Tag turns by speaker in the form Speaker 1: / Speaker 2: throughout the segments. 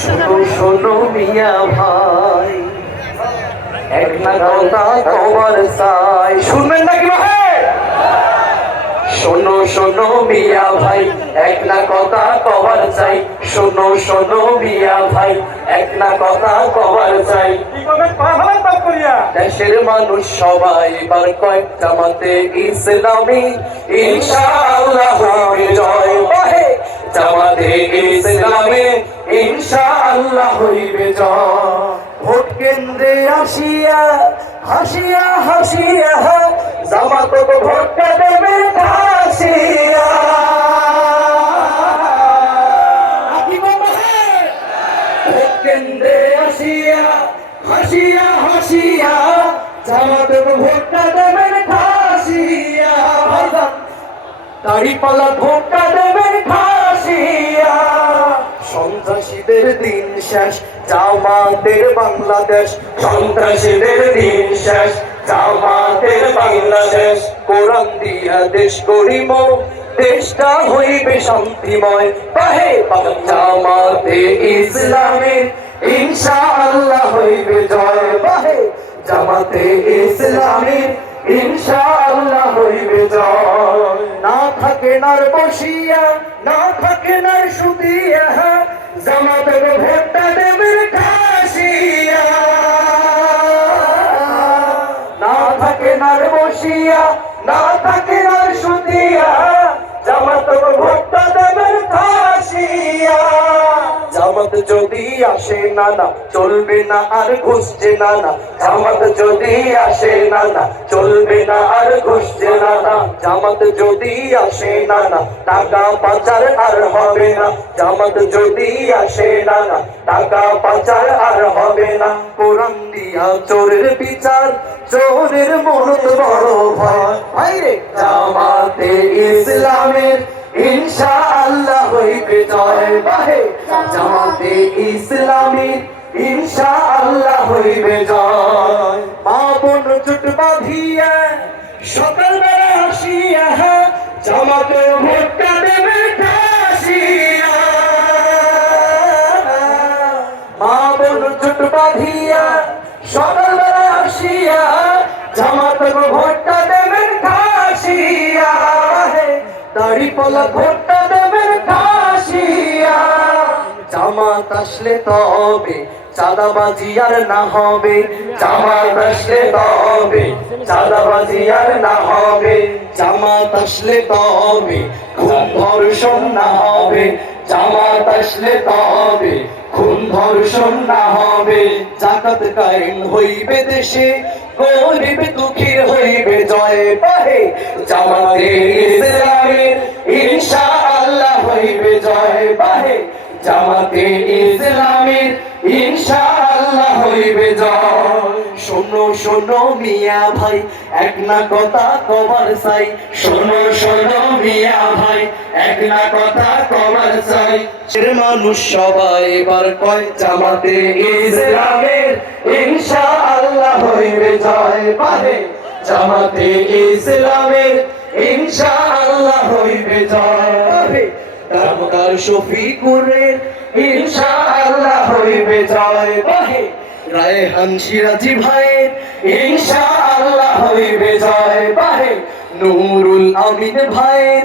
Speaker 1: শোনো শোনো মিয়া ভাই এক না কথা চাই শুনবেন নাকি ভাই শোনো শোনো মিয়া ভাই এক না কথা কবার চাই শোনো শোনো মিয়া ভাই এক না কথা কবার চাই দেশের মানুষ সবাই এবার কয়েক জামাতে ইসলামী ইনশাআল্লাহ ইনশাআল্লাহ হইবে ভোট কেন্দ্রে আসিয়া হাসিয়া হাসিয়া জামাত ভোটটা দেবে হাসিয়া কেন্দ্রে আসিয়া হাসিয়া হাসিয়া জামাতে ভোটটা দেবেন খাসিয়া দাড়ি পালা ভোটটা দেবেন খাসিয়া সন্ত্রাসীদের দিন শেষ। জামাতের বাংলাদেশ, সন্ত্রাসীদের দিন শেষ। জামাতের বাংলাদেশ, কোরআন দিয়া দেশ করিব দেশটা হইবে শান্তিময়। পাহে ইসলামের ইনশাআল্লাহ হইবে জয়। বাহে জামাতে ইসলামের ইনশাআল্লাহ হইবে জয়। না থাকে নার বসিয়া, না থাকে নার সুতিয়া জামাতে ভোটটা দেবে খাসিয়া। না থাকে নার বসিয়া যদি আসে না চলবে না আর ঘুষছে না জামাত যদি আসে না চলবে না আর ঘুষছে না জামাত যদি আসে না টাকা পাচার আর হবে না। জামাত যদি আসে না টাকা পাচার আর হবে না। কোরআন দিয়া চোরের বিচার, চোরের মনত বড় ভয়। জামাতে ইসলামের ইনশাআল্লাহ হইবে জয়। বাহে। জামাতে ইসলামী ইনশাআল্লাহ হইবে জয়। মা জুট বাঁধিয়া সকালবেলা আসিয়া জামাতে ভোটটা দেবে মা বোন ভোটটা দেবেন কাশিয়া। দাড়ি পালা ভোটটা জামাত আসলে তবে, চাঁদাবাজি আর না হবে, জামাত আসলে তবে, চাঁদাবাজি আর না হবে, জামাত আসলে তবে, খুন ধর্ষণ না হবে, জামাত আসলে তবে, খুন ধর্ষণ না হবে, জাকাত কায়েম হইবে দেশে, গরিব দুঃখীর হইবে জয় পাহে, জামাতে ইসলামের ইনশাআল্লাহ হইবে জয় পাহে। জামাতে ইসলামের ইনশাআল্লাহ হইবে জয়। শোনো শোনো মিয়া ভাই, এক না কথা কবার চাই। শোনো শোনো মিয়া ভাই, এক না কথা কবার চাই। মানুষ সবাই এবার কয়, জামাতে ইসলামের ইনশাআল্লাহ হইবে জয়। পাহে জামাতে ইসলামের ইনশাআল্লাহ হইবে জয়। পাহে দামদার শফিকুরের ইনশাআল্লাহ হইবে জয় বাহে। রায়হান সিরাজি ভাইয়ের ইনশাআল্লাহ হইবে জয় বাহে। নুরুল আমিন ভাইয়ের,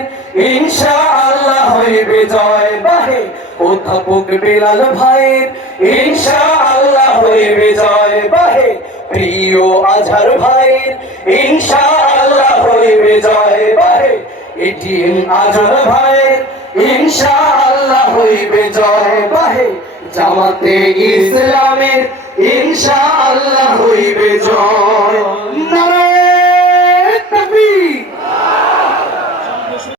Speaker 1: ইনশাআল্লাহ হইবে জয় বাহে। অধ্যাপক বিলাল ভাইয়ের, ইনশাআল্লাহ হইবে জয় বাহে। প্রিয় আজহার ভাইয়ের, ইনশাআল্লাহ হইবে জয় বাহে এটিএম আজর ভাই ইনশাআল্লাহ হইবে জয় বাহে জামাতে ইসলামের ইনশাআল্লাহ হইবে জয়।